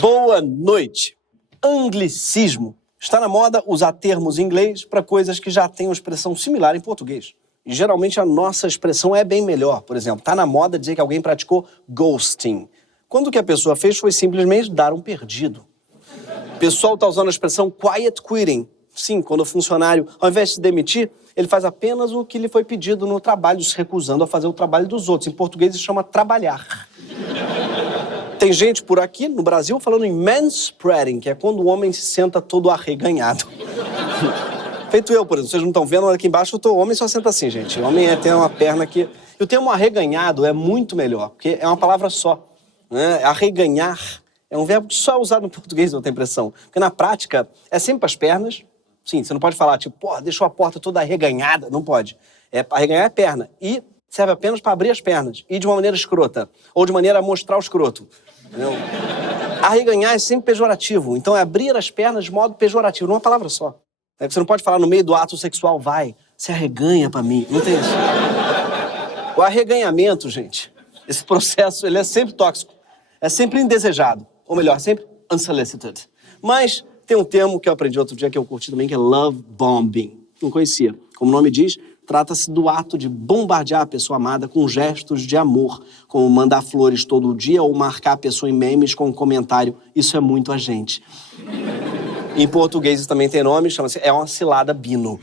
Boa noite. Anglicismo. Está na moda usar termos em inglês para coisas que já têm uma expressão similar em português. E geralmente a nossa expressão é bem melhor. Por exemplo, está na moda dizer que alguém praticou ghosting, quando o que a pessoa fez foi simplesmente dar um perdido. O pessoal está usando a expressão quiet quitting. Sim, quando o funcionário, ao invés de se demitir, ele faz apenas o que lhe foi pedido no trabalho, se recusando a fazer o trabalho dos outros. Em português isso chama trabalhar. Tem gente por aqui, no Brasil, falando em manspreading, que é quando o homem se senta todo arreganhado. Feito eu, por exemplo. Vocês não estão vendo, aqui embaixo o homem só senta assim, gente. O homem tem uma perna aqui. E o termo arreganhado é muito melhor, porque é uma palavra só. Né? Arreganhar é um verbo que só é usado no português, eu tenho a impressão. Porque na prática, é sempre as pernas. Sim, você não pode falar, tipo, pô, deixou a porta toda arreganhada. Não pode. Arreganhar é perna. E serve apenas para abrir as pernas. E de uma maneira escrota. Ou de maneira a mostrar o escroto. Entendeu? Arreganhar é sempre pejorativo. Então é abrir as pernas de modo pejorativo. Não é uma palavra só. Você não pode falar no meio do ato sexual, vai, se arreganha pra mim. Não tem isso. O arreganhamento, gente, esse processo, ele é sempre tóxico. É sempre indesejado. Ou melhor, sempre unsolicited. Mas tem um termo que eu aprendi outro dia que eu curti também, que é love bombing. Não conhecia. Como o nome diz, trata-se do ato de bombardear a pessoa amada com gestos de amor, como mandar flores todo dia ou marcar a pessoa em memes com um comentário, isso é muito a gente. Em português isso também tem nome, chama-se É uma Cilada Bino.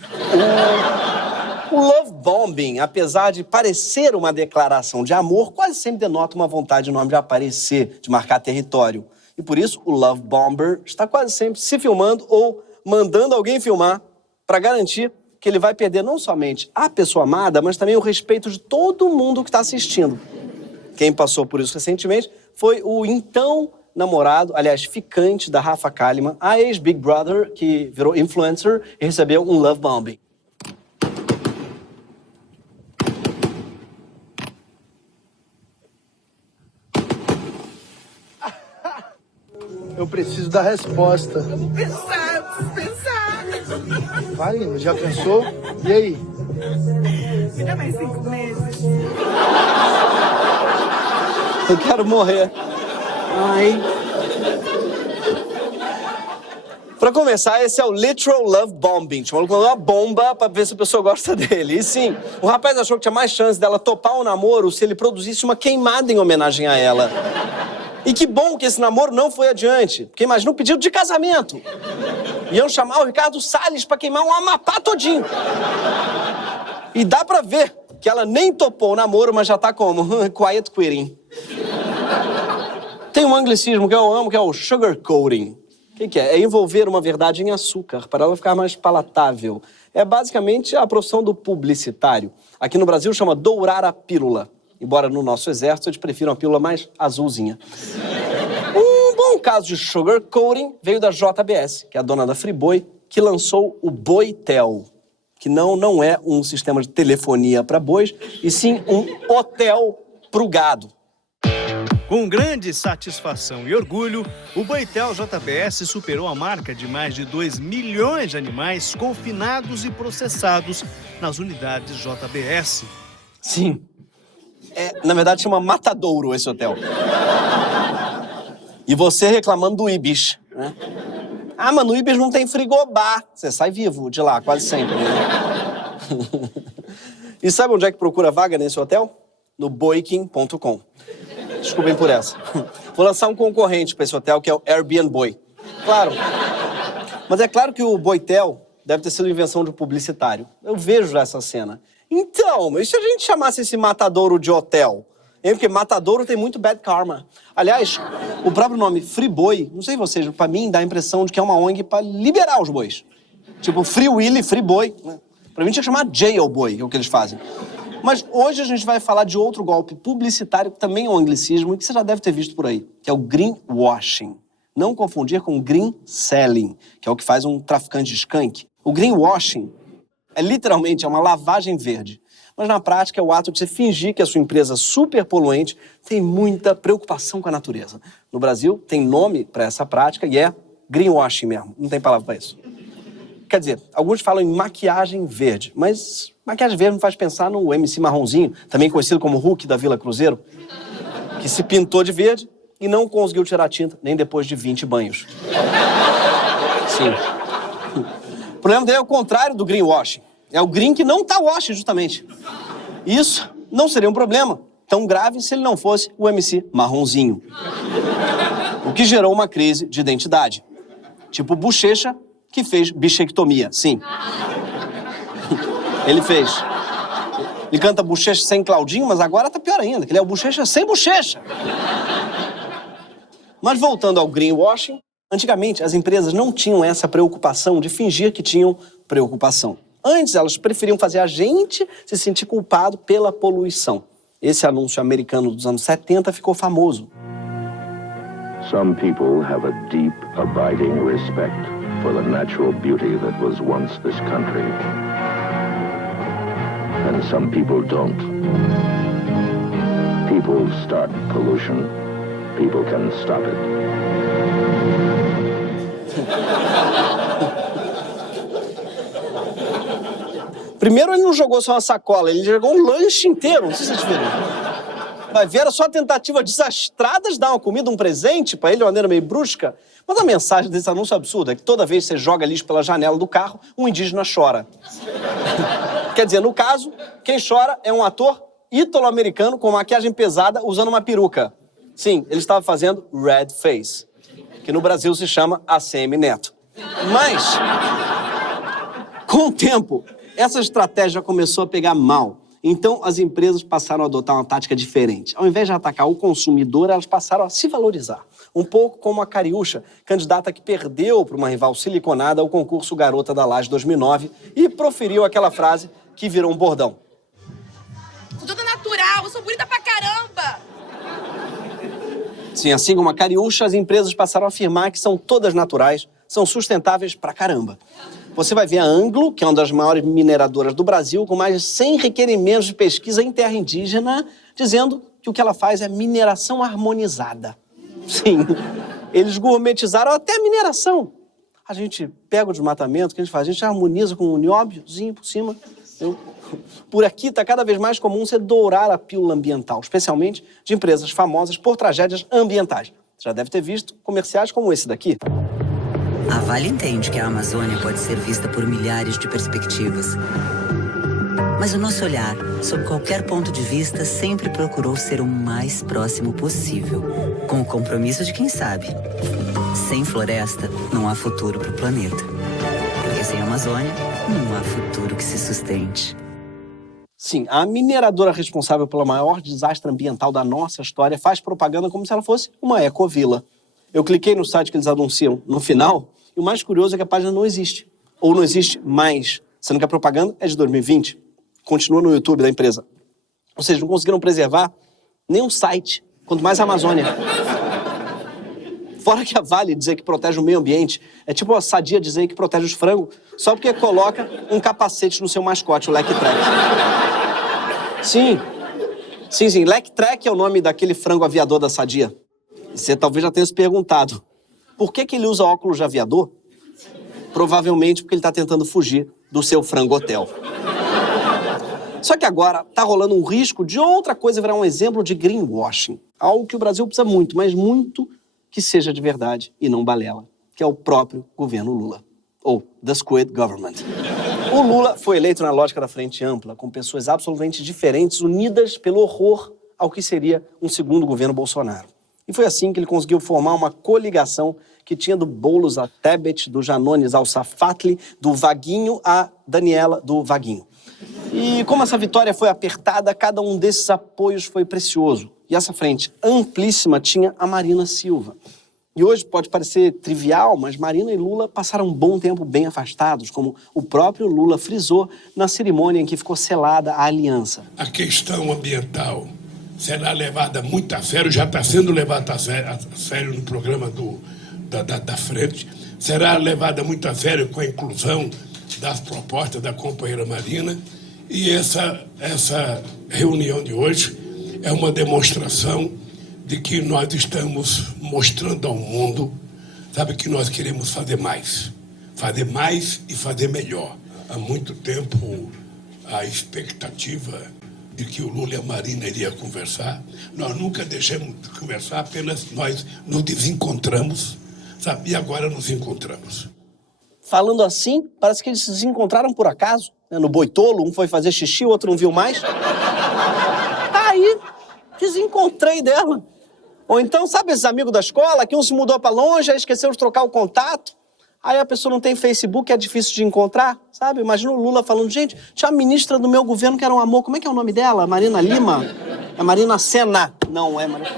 O love bombing, apesar de parecer uma declaração de amor, quase sempre denota uma vontade enorme de aparecer, de marcar território. E por isso o love bomber está quase sempre se filmando ou mandando alguém filmar para garantir que ele vai perder não somente a pessoa amada, mas também o respeito de todo mundo que está assistindo. Quem passou por isso recentemente foi o então namorado, aliás, ficante da Rafa Kalimann, a ex-Big Brother, que virou influencer e recebeu um love bombing. Eu preciso da resposta. Eu vou pensar. Vai, já pensou? E aí? Me dá mais 5 meses. Eu quero morrer. Ai. Pra começar, esse é o literal love bombing. Tipo, ele mandou uma bomba pra ver se a pessoa gosta dele. E sim, o rapaz achou que tinha mais chance dela topar um namoro se ele produzisse uma queimada em homenagem a ela. E que bom que esse namoro não foi adiante. Porque imagina um pedido de casamento. Iam chamar o Ricardo Salles pra queimar um Amapá todinho. E dá pra ver que ela nem topou o namoro, mas já tá como? Quiet quitting. Tem um anglicismo que eu amo, que é o sugarcoating. O que é? É envolver uma verdade em açúcar, para ela ficar mais palatável. É basicamente a profissão do publicitário. Aqui no Brasil chama dourar a pílula. Embora no nosso exército eles prefiram a pílula mais azulzinha. Um bom caso de sugarcoating veio da JBS, que é a dona da Friboi, que lançou o Boitel, que não é um sistema de telefonia para bois, e sim um hotel pro gado. Com grande satisfação e orgulho, o Boitel JBS superou a marca de mais de 2 milhões de animais confinados e processados nas unidades JBS. Sim. Na verdade, chama Matadouro esse hotel. E você reclamando do Ibis, né? Ah, mas no Ibis não tem frigobar. Você sai vivo de lá, quase sempre, né? E sabe onde é que procura vaga nesse hotel? No Booking.com. Desculpem por essa. Vou lançar um concorrente para esse hotel, que é o Airbnb. Claro. Mas é claro que o Boitel deve ter sido invenção de um publicitário. Eu vejo já essa cena. Então, e se a gente chamasse esse matadouro de hotel? Porque matadouro tem muito bad karma. Aliás, o próprio nome Friboi, não sei vocês, pra mim dá a impressão de que é uma ONG pra liberar os bois. Tipo, Free Willy, Free Boi. Né? Pra mim tinha que chamar Jail Boy, que é o que eles fazem. Mas hoje a gente vai falar de outro golpe publicitário, que também é um anglicismo, e que você já deve ter visto por aí, que é o greenwashing. Não confundir com green selling, que é o que faz um traficante de skunk. O greenwashing é literalmente uma lavagem verde. Mas na prática é o ato de você fingir que a sua empresa super poluente tem muita preocupação com a natureza. No Brasil tem nome para essa prática e é greenwashing mesmo. Não tem palavra para isso. Quer dizer, alguns falam em maquiagem verde, mas maquiagem verde me faz pensar no MC Marronzinho, também conhecido como Hulk da Vila Cruzeiro, que se pintou de verde e não conseguiu tirar tinta nem depois de 20 banhos. Sim. O problema dele é o contrário do greenwashing. É o green que não tá washing, justamente. Isso não seria um problema tão grave se ele não fosse o MC marronzinho. O que gerou uma crise de identidade. Tipo Bochecha, que fez bichectomia, sim. Ele fez. Ele canta Bochecha sem Claudinho, mas agora tá pior ainda, que ele é o Bochecha sem bochecha. Mas voltando ao greenwashing, antigamente as empresas não tinham essa preocupação de fingir que tinham preocupação. Antes, elas preferiam fazer a gente se sentir culpado pela poluição. Esse anúncio americano dos anos 70 ficou famoso. Some people have a deep, abiding respect for the natural beauty that was once this country. And some people don't. People start pollution. People can stop it. Primeiro, ele não jogou só uma sacola, ele jogou um lanche inteiro. Não sei se vocês viram. Vai ver, era só a tentativa desastrada de dar uma comida, um presente pra ele de uma maneira meio brusca. Mas a mensagem desse anúncio absurdo é que toda vez que você joga lixo pela janela do carro, um indígena chora. Quer dizer, no caso, quem chora é um ator ítalo-americano com maquiagem pesada usando uma peruca. Sim, ele estava fazendo red face, que no Brasil se chama ACM Neto. Mas, com o tempo, essa estratégia começou a pegar mal. Então, as empresas passaram a adotar uma tática diferente. Ao invés de atacar o consumidor, elas passaram a se valorizar. Um pouco como a Cariúcha, candidata que perdeu para uma rival siliconada ao concurso Garota da Laje 2009 e proferiu aquela frase que virou um bordão. Sou toda natural, eu sou bonita pra caramba! Sim, assim como a Cariúcha, as empresas passaram a afirmar que são todas naturais, são sustentáveis pra caramba. Você vai ver a Anglo, que é uma das maiores mineradoras do Brasil, com mais de 100 requerimentos de pesquisa em terra indígena, dizendo que o que ela faz é mineração harmonizada. Sim, eles gourmetizaram até a mineração. A gente pega o desmatamento, o que a gente faz? A gente harmoniza com um nióbiozinho por cima. Por aqui está cada vez mais comum você dourar a pílula ambiental, especialmente de empresas famosas por tragédias ambientais. Você já deve ter visto comerciais como esse daqui. A Vale entende que a Amazônia pode ser vista por milhares de perspectivas. Mas o nosso olhar, sob qualquer ponto de vista, sempre procurou ser o mais próximo possível, com o compromisso de quem sabe. Sem floresta, não há futuro para o planeta. Porque sem Amazônia, não há futuro que se sustente. Sim, a mineradora responsável pelo maior desastre ambiental da nossa história faz propaganda como se ela fosse uma ecovila. Eu cliquei no site que eles anunciam no final, e o mais curioso é que a página não existe. Ou não existe mais, sendo que a propaganda é de 2020. Continua no YouTube da empresa. Ou seja, não conseguiram preservar nenhum site, quanto mais a Amazônia. Fora que a Vale dizer que protege o meio ambiente, é tipo a Sadia dizer que protege os frangos, só porque coloca um capacete no seu mascote, o Lectrek. Sim, Lectrek é o nome daquele frango aviador da Sadia. Você talvez já tenha se perguntado, por que ele usa óculos de aviador? Provavelmente porque ele está tentando fugir do seu frango hotel. Só que agora tá rolando um risco de outra coisa virar um exemplo de greenwashing. Algo que o Brasil precisa muito, mas muito que seja de verdade e não balela, que é o próprio governo Lula, ou The Squid Government. O Lula foi eleito na lógica da frente ampla, com pessoas absolutamente diferentes, unidas pelo horror ao que seria um segundo governo Bolsonaro. E foi assim que ele conseguiu formar uma coligação que tinha do Boulos a Tebet, do Janones ao Safatli, do Vaguinho a Daniela do Vaguinho. E como essa vitória foi apertada, cada um desses apoios foi precioso. E essa frente amplíssima tinha a Marina Silva. E hoje pode parecer trivial, mas Marina e Lula passaram um bom tempo bem afastados, como o próprio Lula frisou na cerimônia em que ficou selada a aliança. A questão ambiental será levada muito a sério, já está sendo levada a sério no programa da frente, será levada muito a sério com a inclusão das propostas da companheira Marina, e essa reunião de hoje é uma demonstração de que nós estamos mostrando ao mundo, sabe, que nós queremos fazer mais e fazer melhor. Há muito tempo a expectativa de que o Lula e a Marina iriam conversar. Nós nunca deixamos de conversar, apenas nós nos desencontramos, sabe? E agora nos encontramos. Falando assim, parece que eles se desencontraram por acaso, né? No Boitolo, um foi fazer xixi, o outro não viu mais. Aí, desencontrei dela. Ou então, sabe esses amigos da escola, que um se mudou pra longe, aí esqueceu de trocar o contato? Aí a pessoa não tem Facebook, é difícil de encontrar, sabe? Imagina o Lula falando, gente, tinha a ministra do meu governo que era um amor, como é que é o nome dela? Marina Lima? É Marina Senna. Não, é Marina...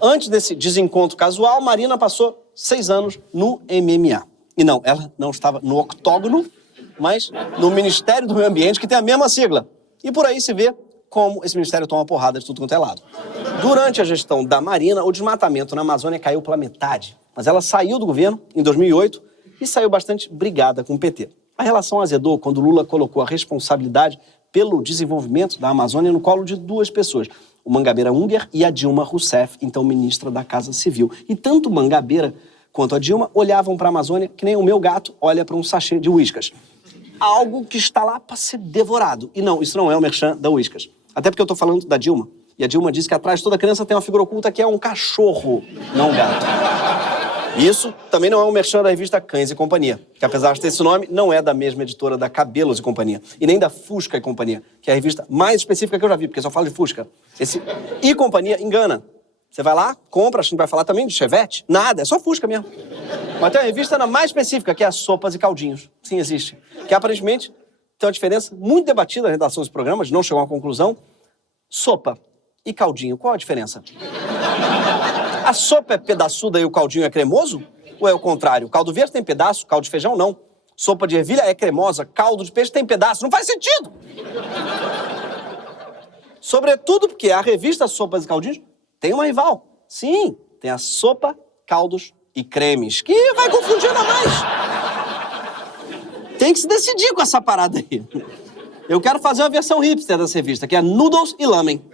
Antes desse desencontro casual, Marina passou 6 anos no MMA. E não, ela não estava no octógono, mas no Ministério do Meio Ambiente, que tem a mesma sigla. E por aí se vê como esse ministério toma porrada de tudo quanto é lado. Durante a gestão da Marina, o desmatamento na Amazônia caiu pela metade. Mas ela saiu do governo em 2008 e saiu bastante brigada com o PT. A relação azedou quando Lula colocou a responsabilidade pelo desenvolvimento da Amazônia no colo de 2 pessoas, o Mangabeira Unger e a Dilma Rousseff, então ministra da Casa Civil. E tanto o Mangabeira quanto a Dilma olhavam para a Amazônia que nem o meu gato olha para um sachê de Whiskas. Algo que está lá para ser devorado. E não, isso não é o merchan da Whiskas. Até porque eu estou falando da Dilma. E a Dilma disse que atrás de toda criança tem uma figura oculta que é um cachorro, não um gato. Isso também não é um merchan da revista Cães e Companhia, que apesar de ter esse nome, não é da mesma editora da Cabelos e Companhia, e nem da Fusca e Companhia, que é a revista mais específica que eu já vi, porque só fala de Fusca. Esse e Companhia engana. Você vai lá, compra, acho que não vai falar também de Chevette, nada, é só Fusca mesmo. Mas tem uma revista mais específica, que é a Sopas e Caldinhos. Sim, existe. Que aparentemente tem uma diferença muito debatida na redação dos programas, não chegou a uma conclusão. Sopa e caldinho, qual a diferença? A sopa é pedaçuda e o caldinho é cremoso? Ou é o contrário? Caldo verde tem pedaço, caldo de feijão não. Sopa de ervilha é cremosa, caldo de peixe tem pedaço. Não faz sentido! Sobretudo porque a revista Sopas e Caldinhos tem uma rival. Sim, tem a Sopa, Caldos e Cremes, que vai confundir ainda mais. Tem que se decidir com essa parada aí. Eu quero fazer uma versão hipster dessa revista, que é Noodles e Lamen.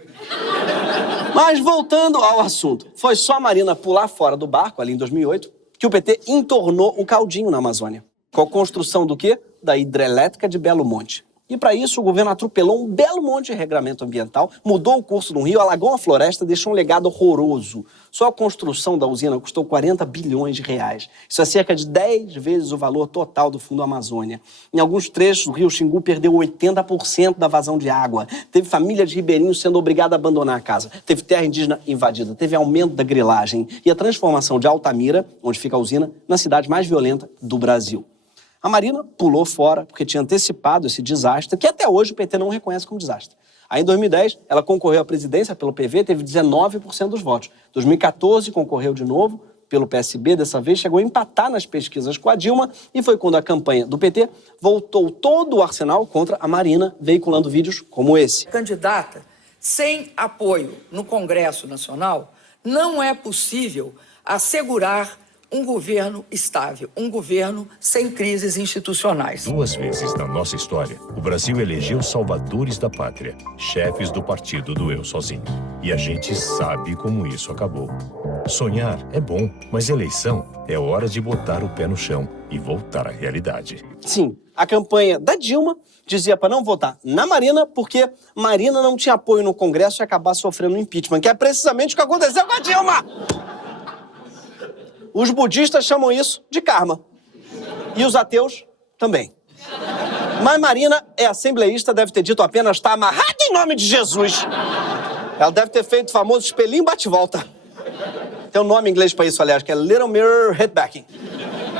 Mas voltando ao assunto, foi só a Marina pular fora do barco, ali em 2008, que o PT entornou o caldinho na Amazônia. Com a construção do quê? Da hidrelétrica de Belo Monte. E para isso o governo atropelou um belo monte de regramento ambiental, mudou o curso do rio, alagou a floresta, deixou um legado horroroso. Só a construção da usina custou 40 bilhões de reais. Isso é cerca de 10 vezes o valor total do Fundo Amazônia. Em alguns trechos, o rio Xingu perdeu 80% da vazão de água. Teve famílias de ribeirinhos sendo obrigada a abandonar a casa. Teve terra indígena invadida. Teve aumento da grilagem e a transformação de Altamira, onde fica a usina, na cidade mais violenta do Brasil. A Marina pulou fora porque tinha antecipado esse desastre, que até hoje o PT não reconhece como desastre. Aí, em 2010, ela concorreu à presidência pelo PV, teve 19% dos votos. Em 2014, concorreu de novo pelo PSB, dessa vez chegou a empatar nas pesquisas com a Dilma, e foi quando a campanha do PT voltou todo o arsenal contra a Marina, veiculando vídeos como esse. Candidata sem apoio no Congresso Nacional, não é possível assegurar um governo estável, um governo sem crises institucionais. 2 vezes na nossa história, o Brasil elegeu salvadores da pátria, chefes do partido do eu sozinho. E a gente sabe como isso acabou. Sonhar é bom, mas eleição é hora de botar o pé no chão e voltar à realidade. Sim, a campanha da Dilma dizia para não votar na Marina porque Marina não tinha apoio no Congresso e ia acabar sofrendo impeachment, que é precisamente o que aconteceu com a Dilma! Os budistas chamam isso de karma. E os ateus também. Mas Marina é assembleísta, deve ter dito apenas está amarrada em nome de Jesus. Ela deve ter feito o famoso espelhinho bate-volta. Tem um nome em inglês para isso, aliás, que é Little Mirror Headbacking.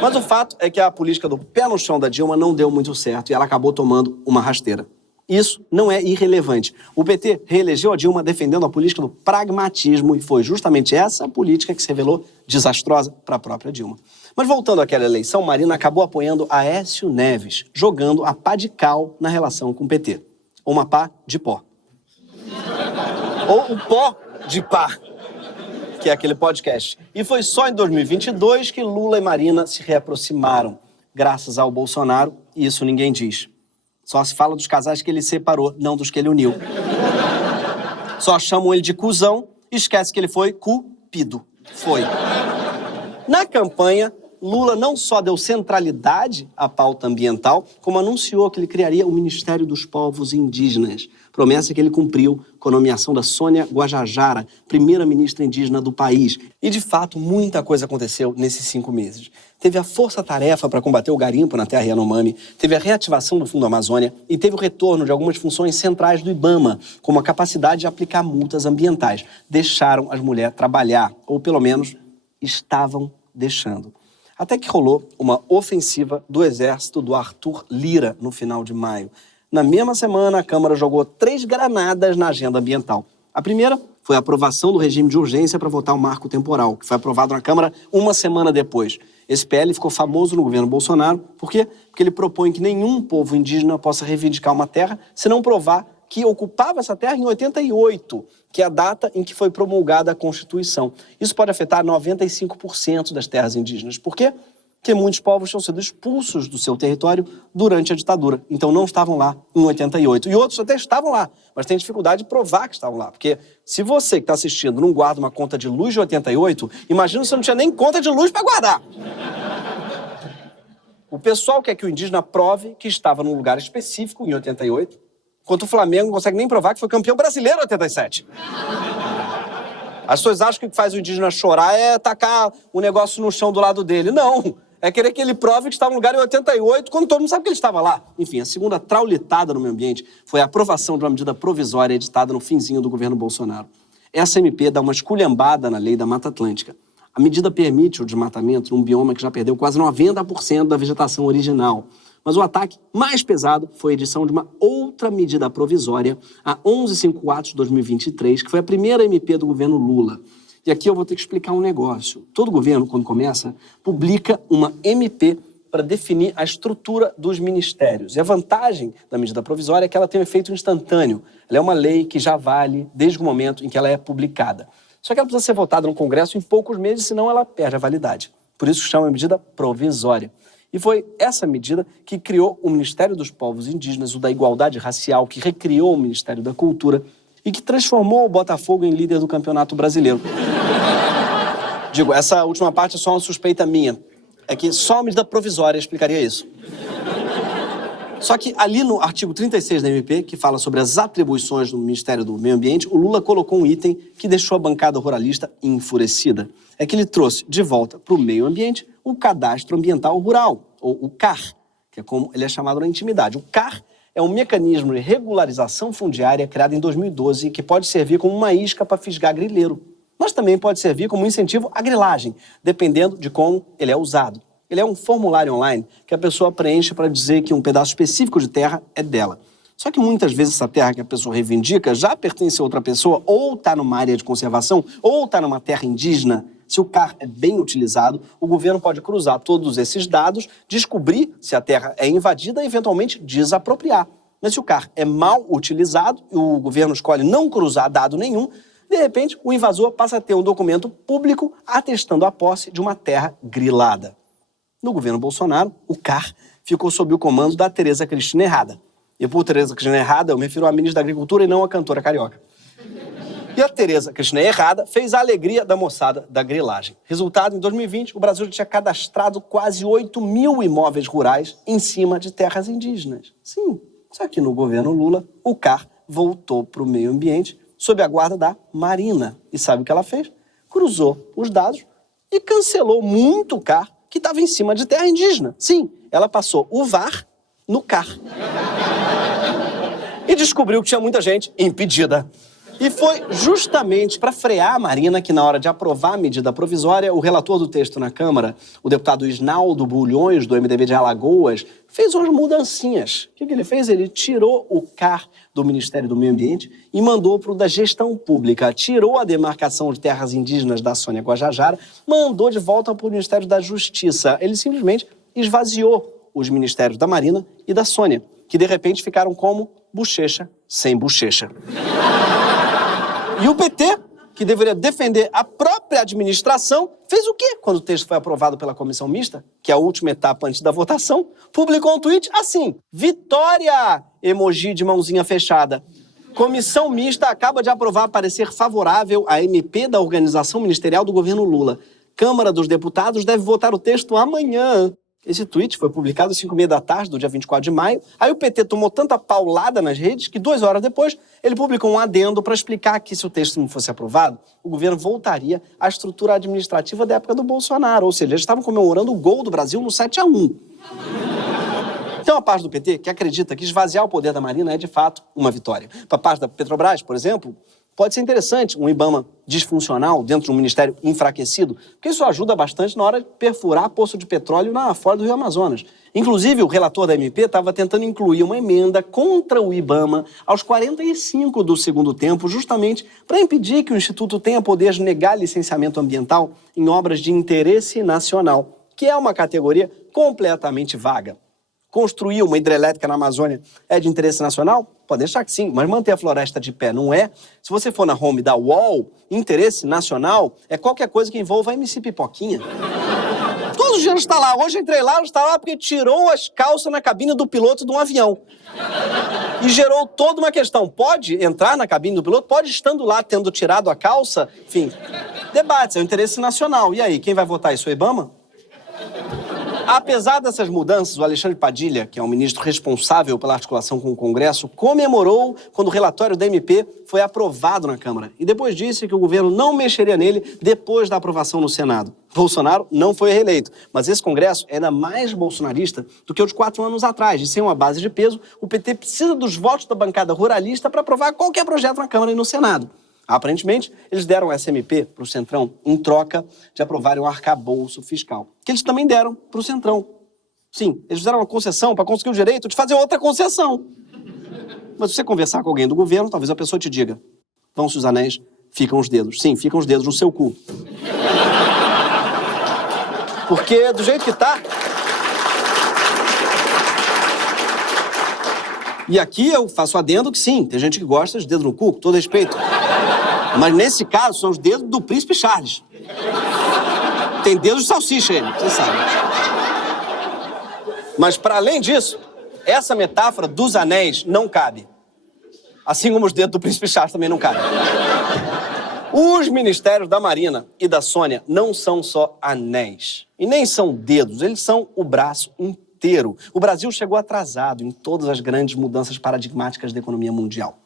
Mas o fato é que a política do pé no chão da Dilma não deu muito certo e ela acabou tomando uma rasteira. Isso não é irrelevante. O PT reelegeu a Dilma defendendo a política do pragmatismo e foi justamente essa política que se revelou desastrosa para a própria Dilma. Mas voltando àquela eleição, Marina acabou apoiando Aécio Neves, jogando a pá de cal na relação com o PT. Ou uma pá de pó. Ou o pó de pá, que é aquele podcast. E foi só em 2022 que Lula e Marina se reaproximaram, graças ao Bolsonaro, e isso ninguém diz. Só se fala dos casais que ele separou, não dos que ele uniu. Só chamam ele de cuzão e esquece que ele foi cupido. Foi. Na campanha, Lula não só deu centralidade à pauta ambiental, como anunciou que ele criaria o Ministério dos Povos Indígenas. Promessa que ele cumpriu com a nomeação da Sônia Guajajara, primeira-ministra indígena do país. E, de fato, muita coisa aconteceu nesses 5 meses. Teve a força-tarefa para combater o garimpo na terra Yanomami, teve a reativação do Fundo Amazônia e teve o retorno de algumas funções centrais do IBAMA, como a capacidade de aplicar multas ambientais. Deixaram as mulheres trabalhar, ou pelo menos estavam deixando. Até que rolou uma ofensiva do exército do Arthur Lira no final de maio. Na mesma semana, a Câmara jogou 3 granadas na agenda ambiental. A primeira foi a aprovação do regime de urgência para votar o marco temporal, que foi aprovado na Câmara uma semana depois. Esse PL ficou famoso no governo Bolsonaro. Por quê? Porque ele propõe que nenhum povo indígena possa reivindicar uma terra se não provar que ocupava essa terra em 88, que é a data em que foi promulgada a Constituição. Isso pode afetar 95% das terras indígenas. Por quê? Porque muitos povos tinham sido expulsos do seu território durante a ditadura. Então não estavam lá em 88. E outros até estavam lá, mas tem dificuldade de provar que estavam lá. Porque se você que está assistindo não guarda uma conta de luz de 88, imagina se você não tinha nem conta de luz para guardar. O pessoal quer que o indígena prove que estava num lugar específico em 88, enquanto o Flamengo não consegue nem provar que foi campeão brasileiro em 87. As pessoas acham que o que faz o indígena chorar é tacar o negócio no chão do lado dele. Não! É querer que ele prove que estava no lugar em 88, quando todo mundo sabe que ele estava lá. Enfim, a segunda traulitada no meio ambiente foi a aprovação de uma medida provisória editada no finzinho do governo Bolsonaro. Essa MP dá uma esculhambada na lei da Mata Atlântica. A medida permite o desmatamento num bioma que já perdeu quase 90% da vegetação original. Mas o ataque mais pesado foi a edição de uma outra medida provisória, a 1154 de 2023, que foi a primeira MP do governo Lula. E aqui eu vou ter que explicar um negócio. Todo governo, quando começa, publica uma MP para definir a estrutura dos ministérios. E a vantagem da medida provisória é que ela tem um efeito instantâneo. Ela é uma lei que já vale desde o momento em que ela é publicada. Só que ela precisa ser votada no Congresso em poucos meses, senão ela perde a validade. Por isso chama medida provisória. E foi essa medida que criou o Ministério dos Povos Indígenas, o da Igualdade Racial, que recriou o Ministério da Cultura e que transformou o Botafogo em líder do Campeonato Brasileiro. Digo, essa última parte é só uma suspeita minha. É que só a medida provisória explicaria isso. Só que ali no artigo 36 da MP, que fala sobre as atribuições do Ministério do Meio Ambiente, o Lula colocou um item que deixou a bancada ruralista enfurecida. É que ele trouxe de volta para o meio ambiente o Cadastro Ambiental Rural, ou o CAR, que é como ele é chamado na intimidade. O CAR é um mecanismo de regularização fundiária criado em 2012 que pode servir como uma isca para fisgar grileiro, mas também pode servir como incentivo à grilagem, dependendo de como ele é usado. Ele é um formulário online que a pessoa preenche para dizer que um pedaço específico de terra é dela. Só que muitas vezes essa terra que a pessoa reivindica já pertence a outra pessoa, ou está numa área de conservação, ou está numa terra indígena. Se o CAR é bem utilizado, o governo pode cruzar todos esses dados, descobrir se a terra é invadida e, eventualmente, desapropriar. Mas se o CAR é mal utilizado e o governo escolhe não cruzar dado nenhum, de repente, o invasor passa a ter um documento público atestando a posse de uma terra grilada. No governo Bolsonaro, o CAR ficou sob o comando da Tereza Cristina Errada. E por Tereza Cristina Errada, eu me refiro à ministra da Agricultura e não à cantora carioca. E a Tereza Cristina Errada fez a alegria da moçada da grilagem. Resultado, em 2020, o Brasil já tinha cadastrado quase 8 mil imóveis rurais em cima de terras indígenas. Sim, só que no governo Lula, o CAR voltou para o meio ambiente sob a guarda da Marina. E sabe o que ela fez? Cruzou os dados e cancelou muito CAR que estava em cima de terra indígena. Sim, ela passou o VAR no CAR. E descobriu que tinha muita gente impedida. E foi justamente para frear a Marina que, na hora de aprovar a medida provisória, o relator do texto na Câmara, o deputado Isnaldo Bulhões, do MDB de Alagoas, fez umas mudancinhas. O que ele fez? Ele tirou o CAR do Ministério do Meio Ambiente e mandou para o da Gestão Pública. Tirou a demarcação de terras indígenas da Sônia Guajajara, mandou de volta para o Ministério da Justiça. Ele simplesmente esvaziou os ministérios da Marina e da Sônia, que de repente ficaram como bochecha sem bochecha. E o PT, que deveria defender a própria administração, fez o quê quando o texto foi aprovado pela comissão mista, que é a última etapa antes da votação? Publicou um tweet assim: vitória! Emoji de mãozinha fechada. Comissão mista acaba de aprovar parecer favorável à MP da organização ministerial do governo Lula. Câmara dos Deputados deve votar o texto amanhã. Esse tweet foi publicado às 5h30 do dia 24 de maio. Aí o PT tomou tanta paulada nas redes que 2 horas depois ele publicou um adendo para explicar que se o texto não fosse aprovado, o governo voltaria à estrutura administrativa da época do Bolsonaro. Ou seja, eles estavam comemorando o gol do Brasil no 7-1. Então a parte do PT que acredita que esvaziar o poder da Marina é de fato uma vitória. Para a parte da Petrobras, por exemplo, pode ser interessante um IBAMA disfuncional dentro de um ministério enfraquecido, porque isso ajuda bastante na hora de perfurar poço de petróleo na foz do Rio Amazonas. Inclusive, o relator da MP estava tentando incluir uma emenda contra o IBAMA aos 45 do segundo tempo, justamente para impedir que o Instituto tenha poder de negar licenciamento ambiental em obras de interesse nacional, que é uma categoria completamente vaga. Construir uma hidrelétrica na Amazônia é de interesse nacional? Pode deixar que sim, mas manter a floresta de pé não é. Se você for na home da UOL, interesse nacional é qualquer coisa que envolva a MC Pipoquinha. Todos os dias está lá. Hoje entrei lá, está lá porque tirou as calças na cabine do piloto de um avião. E gerou toda uma questão. Pode entrar na cabine do piloto? Pode, estando lá, tendo tirado a calça? Enfim, debates, é o interesse nacional. E aí, quem vai votar isso? O IBAMA? Apesar dessas mudanças, o Alexandre Padilha, que é o ministro responsável pela articulação com o Congresso, comemorou quando o relatório da MP foi aprovado na Câmara. E depois disse que o governo não mexeria nele depois da aprovação no Senado. Bolsonaro não foi reeleito, mas esse Congresso é ainda mais bolsonarista do que o de 4 anos atrás. E sem uma base de peso, o PT precisa dos votos da bancada ruralista para aprovar qualquer projeto na Câmara e no Senado. Aparentemente, eles deram essa MP para o Centrão em troca de aprovarem um arcabouço fiscal, que eles também deram para o Centrão. Sim, eles fizeram uma concessão para conseguir o direito de fazer outra concessão. Mas se você conversar com alguém do governo, talvez a pessoa te diga: vão-se os anéis, ficam os dedos. Sim, ficam os dedos no seu cu. Porque do jeito que tá... E aqui eu faço adendo que sim, tem gente que gosta de dedo no cu, com todo respeito. Mas nesse caso são os dedos do príncipe Charles. Tem dedos de salsicha ele, você sabe. Mas para além disso, essa metáfora dos anéis não cabe. Assim como os dedos do príncipe Charles também não cabem. Os ministérios da Marina e da Sônia não são só anéis. E nem são dedos, eles são o braço inteiro. O Brasil chegou atrasado em todas as grandes mudanças paradigmáticas da economia mundial.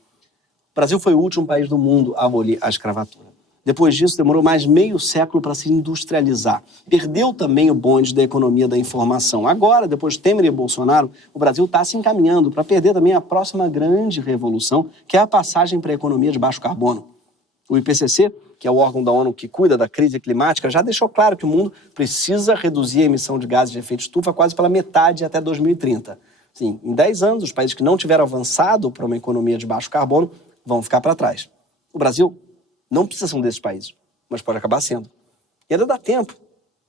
O Brasil foi o último país do mundo a abolir a escravatura. Depois disso, demorou mais meio século para se industrializar. Perdeu também o bonde da economia da informação. Agora, depois de Temer e Bolsonaro, o Brasil está se encaminhando para perder também a próxima grande revolução, que é a passagem para a economia de baixo carbono. O IPCC, que é o órgão da ONU que cuida da crise climática, já deixou claro que o mundo precisa reduzir a emissão de gases de efeito estufa quase pela metade até 2030. Sim, em 10 anos, os países que não tiveram avançado para uma economia de baixo carbono vão ficar para trás. O Brasil não precisa ser um desses países, mas pode acabar sendo. E ainda dá tempo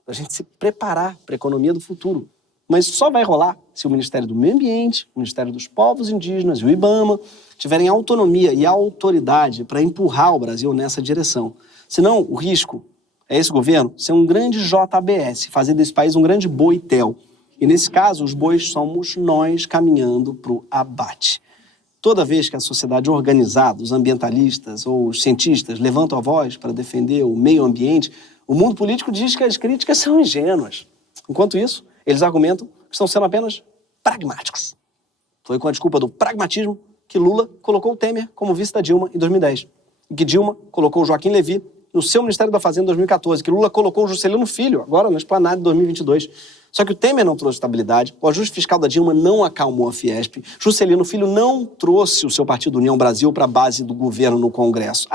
da gente se preparar para a economia do futuro. Mas só vai rolar se o Ministério do Meio Ambiente, o Ministério dos Povos Indígenas e o IBAMA tiverem autonomia e autoridade para empurrar o Brasil nessa direção. Senão, o risco é esse governo ser um grande JBS, fazer desse país um grande boitel. E nesse caso, os bois somos nós caminhando para o abate. Toda vez que a sociedade organizada, os ambientalistas ou os cientistas levantam a voz para defender o meio ambiente, o mundo político diz que as críticas são ingênuas. Enquanto isso, eles argumentam que estão sendo apenas pragmáticos. Foi com a desculpa do pragmatismo que Lula colocou o Temer como vice da Dilma em 2010. E que Dilma colocou o Joaquim Levy no seu Ministério da Fazenda em 2014. Que Lula colocou o Juscelino Filho, agora na Esplanada de 2022. Só que o Temer não trouxe estabilidade, o ajuste fiscal da Dilma não acalmou a Fiesp, Juscelino Filho não trouxe o seu partido União Brasil para a base do governo no Congresso.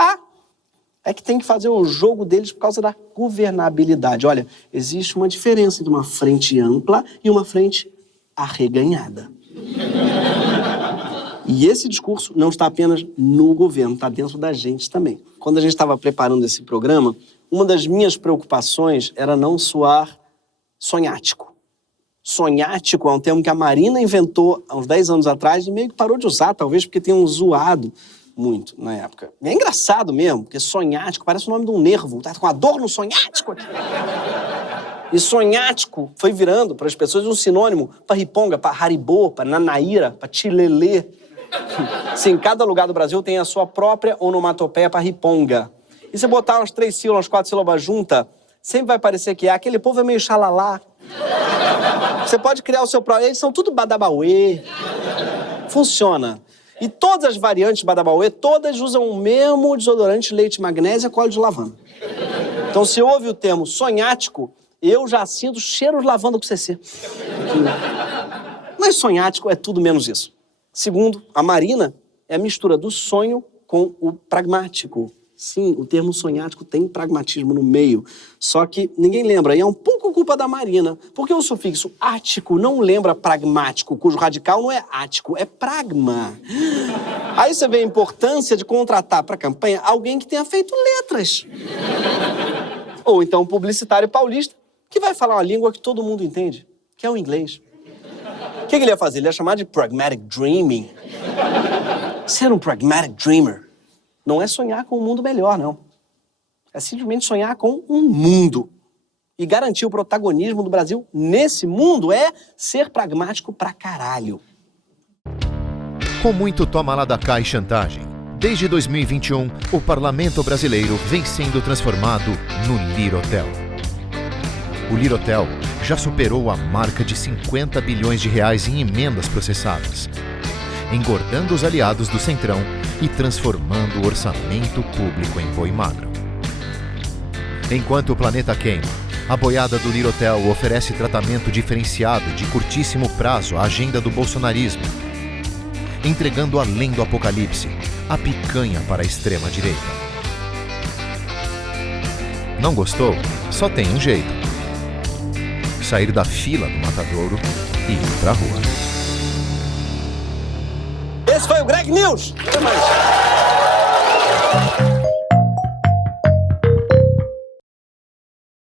É que tem que fazer o jogo deles por causa da governabilidade. Olha, existe uma diferença entre uma frente ampla e uma frente arreganhada. E esse discurso não está apenas no governo, está dentro da gente também. Quando a gente estava preparando esse programa, uma das minhas preocupações era não soar sonhático. Sonhático é um termo que a Marina inventou há uns 10 anos atrás e meio que parou de usar, talvez porque tenham zoado muito na época. E é engraçado mesmo, porque sonhático parece o nome de um nervo, tá com a dor no sonhático aqui. E sonhático foi virando para as pessoas um sinônimo para riponga, para haribô, para nanaíra, para tilelê. Sim, cada lugar do Brasil tem a sua própria onomatopeia para riponga. E se botar umas 3 sílabas, 4 sílabas juntas, sempre vai parecer que é. Aquele povo é meio xalalá. Você pode criar o seu próprio... Eles são tudo badabauê. Funciona. E todas as variantes badabauê, todas usam o mesmo desodorante, leite magnésia, óleo de lavanda. Então, se ouve o termo sonhático, eu já sinto cheiro de lavanda com CC. Mas sonhático é tudo menos isso. Segundo, a Marina é a mistura do sonho com o pragmático. Sim, o termo sonhático tem pragmatismo no meio. Só que ninguém lembra, e é um pouco culpa da Marina, porque o sufixo ático não lembra pragmático, cujo radical não é ático, é pragma. Aí você vê a importância de contratar para a campanha alguém que tenha feito letras. Ou então um publicitário paulista que vai falar uma língua que todo mundo entende, que é o inglês. O que ele ia fazer? Ele ia chamar de pragmatic dreaming. Ser um pragmatic dreamer não é sonhar com um mundo melhor, não. É simplesmente sonhar com um mundo. E garantir o protagonismo do Brasil nesse mundo é ser pragmático pra caralho. Com muito toma lá da cá e chantagem, desde 2021, o parlamento brasileiro vem sendo transformado no Lirotel. O Lirotel já superou a marca de 50 bilhões de reais em emendas processadas, engordando os aliados do Centrão e transformando o orçamento público em boi magro. Enquanto o planeta queima, a boiada do Lirotel oferece tratamento diferenciado de curtíssimo prazo à agenda do bolsonarismo, entregando além do apocalipse a picanha para a extrema-direita. Não gostou? Só tem um jeito: sair da fila do matadouro e ir pra rua. Esse foi o Greg News. Até mais.